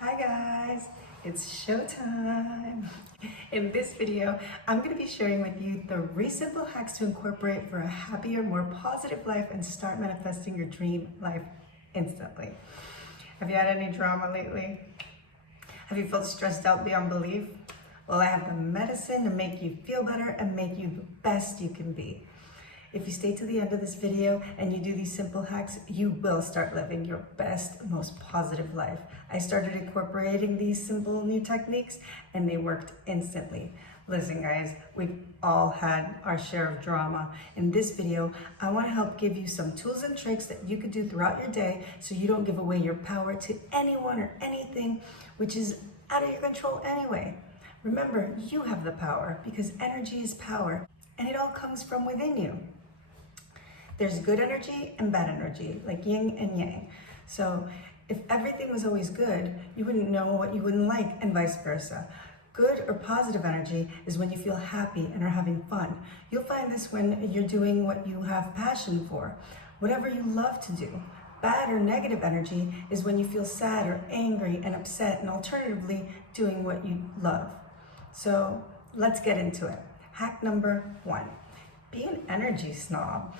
Hi guys, it's showtime. In this video, I'm going to be sharing with you 3 simple hacks to incorporate for a happier, more positive life and start manifesting your dream life instantly. Have you had any drama lately? Have you felt stressed out beyond belief? Well, I have the medicine to make you feel better and make you the best you can be. If you stay to the end of this video and you do these simple hacks, you will start living your best, most positive life. I started incorporating these simple new techniques and they worked instantly. Listen guys, we've all had our share of drama. In this video, I want to help give you some tools and tricks that you could do throughout your day so you don't give away your power to anyone or anything which is out of your control anyway. Remember, you have the power because energy is power and it all comes from within you. There's good energy and bad energy, like yin and yang. So if everything was always good, you wouldn't know what you wouldn't like, and vice versa. Good or positive energy is when you feel happy and are having fun. You'll find this when you're doing what you have passion for, whatever you love to do. Bad or negative energy is when you feel sad or angry and upset, and alternatively doing what you love. So let's get into it. Hack number 1. Be an energy snob.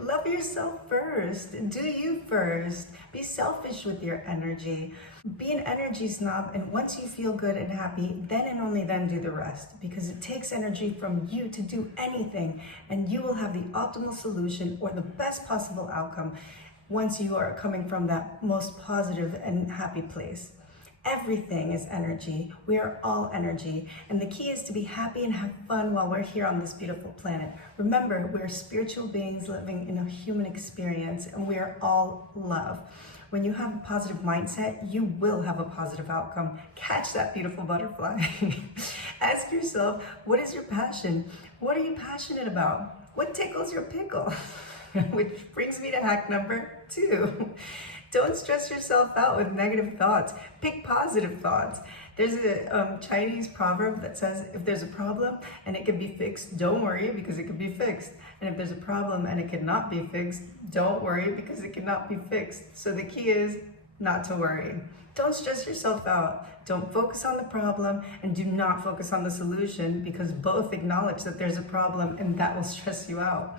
Love yourself first. Do you first. Be selfish with your energy. Be an energy snob, and once you feel good and happy, then and only then do the rest, because it takes energy from you to do anything, and you will have the optimal solution or the best possible outcome once you are coming from that most positive and happy place. Everything is energy. We are all energy. And the key is to be happy and have fun while we're here on this beautiful planet. Remember, we're spiritual beings living in a human experience, and we are all love. When you have a positive mindset, you will have a positive outcome. Catch that beautiful butterfly. Ask yourself, what is your passion? What are you passionate about? What tickles your pickle? Which brings me to hack number 2. Don't stress yourself out with negative thoughts. Pick positive thoughts. There's a Chinese proverb that says, if there's a problem and it can be fixed, don't worry because it can be fixed. And if there's a problem and it cannot be fixed, don't worry because it cannot be fixed. So the key is not to worry. Don't stress yourself out. Don't focus on the problem and do not focus on the solution, because both acknowledge that there's a problem and that will stress you out.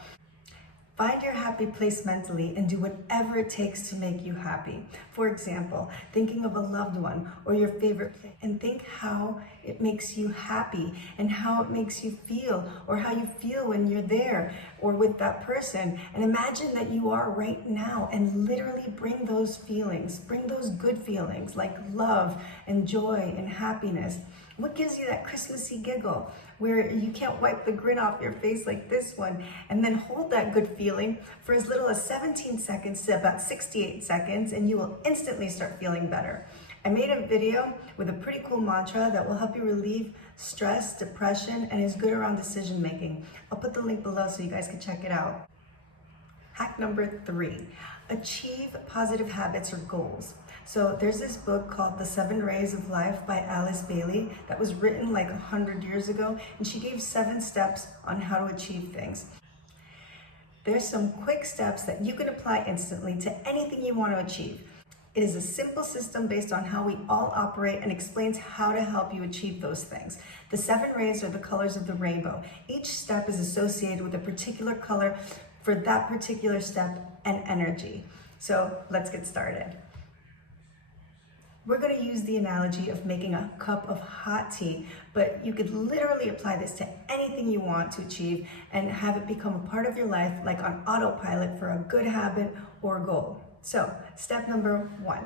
Find your happy place mentally and do whatever it takes to make you happy. For example, thinking of a loved one or your favorite place, and think how it makes you happy and how it makes you feel, or how you feel when you're there or with that person. And imagine that you are right now, and literally bring those feelings, bring those good feelings like love and joy and happiness. What gives you that Christmassy giggle where you can't wipe the grin off your face like this one? And then hold that good feeling for as little as 17 seconds to about 68 seconds, and you will instantly start feeling better. I made a video with a pretty cool mantra that will help you relieve stress, depression, and is good around decision making. I'll put the link below so you guys can check it out. Hack number 3, achieve positive habits or goals. So there's this book called The 7 Rays of Life by Alice Bailey that was written like 100 years ago, and she gave 7 steps on how to achieve things. There's some quick steps that you can apply instantly to anything you want to achieve. It is a simple system based on how we all operate and explains how to help you achieve those things. The 7 rays are the colors of the rainbow. Each step is associated with a particular color for that particular step and energy. So let's get started. We're going to use the analogy of making a cup of hot tea, but you could literally apply this to anything you want to achieve and have it become a part of your life, like on autopilot for a good habit or goal. So step number 1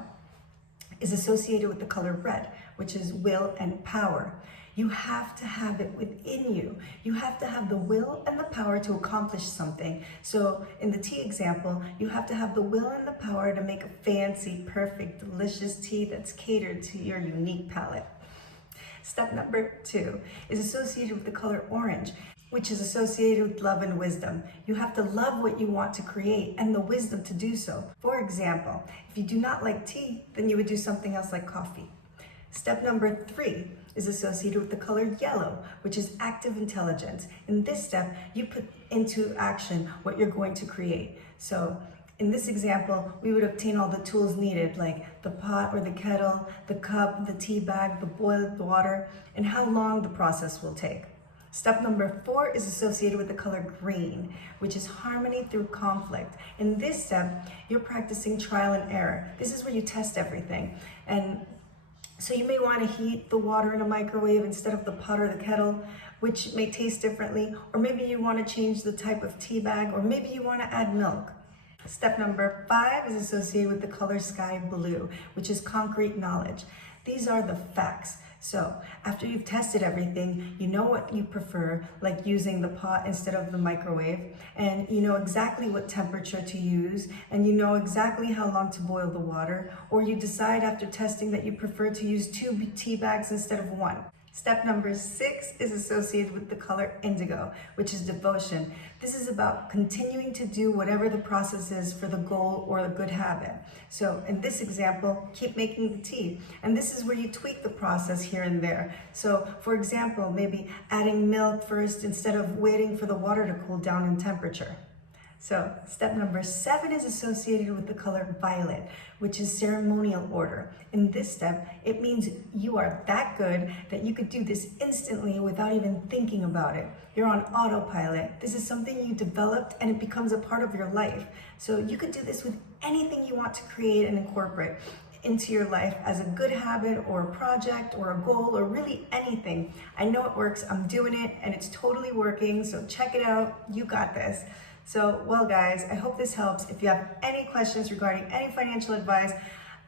is associated with the color red, which is will and power. You have to have it within you. You have to have the will and the power to accomplish something. So in the tea example, you have to have the will and the power to make a fancy, perfect, delicious tea that's catered to your unique palate. Step number 2 is associated with the color orange, which is associated with love and wisdom. You have to love what you want to create and the wisdom to do so. For example, if you do not like tea, then you would do something else like coffee. Step number 3 is associated with the color yellow, which is active intelligence. In this step, you put into action what you're going to create. So In this example, we would obtain all the tools needed, like the pot or the kettle, the cup, the tea bag, the boiled water, and how long the process will take. Step number 4 is associated with the color green, which is harmony through conflict. In this step, you're practicing trial and error. This is where you test everything. And so you may want to heat the water in a microwave instead of the pot or the kettle, which may taste differently, or maybe you want to change the type of tea bag, or maybe you want to add milk. Step number 5 is associated with the color sky blue, which is concrete knowledge. These are the facts. So after you've tested everything, you know what you prefer, like using the pot instead of the microwave, and you know exactly what temperature to use, and you know exactly how long to boil the water, or you decide after testing that you prefer to use 2 tea bags instead of 1. Step number 6 is associated with the color indigo, which is devotion. This is about continuing to do whatever the process is for the goal or the good habit. So in this example, keep making the tea. And this is where you tweak the process here and there. So for example, maybe adding milk first instead of waiting for the water to cool down in temperature. So step number 7 is associated with the color violet, which is ceremonial order. In this step, it means you are that good that you could do this instantly without even thinking about it. You're on autopilot. This is something you developed and it becomes a part of your life. So you could do this with anything you want to create and incorporate into your life as a good habit or a project or a goal or really anything. I know it works. I'm doing it and it's totally working. So check it out. You got this. So, well guys, I hope this helps. If you have any questions regarding any financial advice,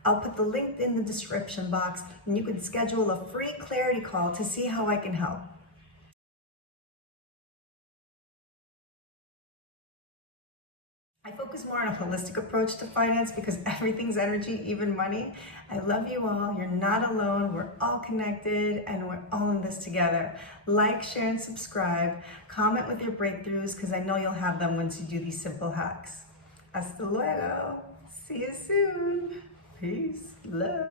I'll put the link in the description box and you can schedule a free clarity call to see how I can help. I focus more on a holistic approach to finance because everything's energy, even money. I love you all. You're not alone. We're all connected and we're all in this together. Like, share, and subscribe. Comment with your breakthroughs because I know you'll have them once you do these simple hacks. Hasta luego. See you soon. Peace. Love.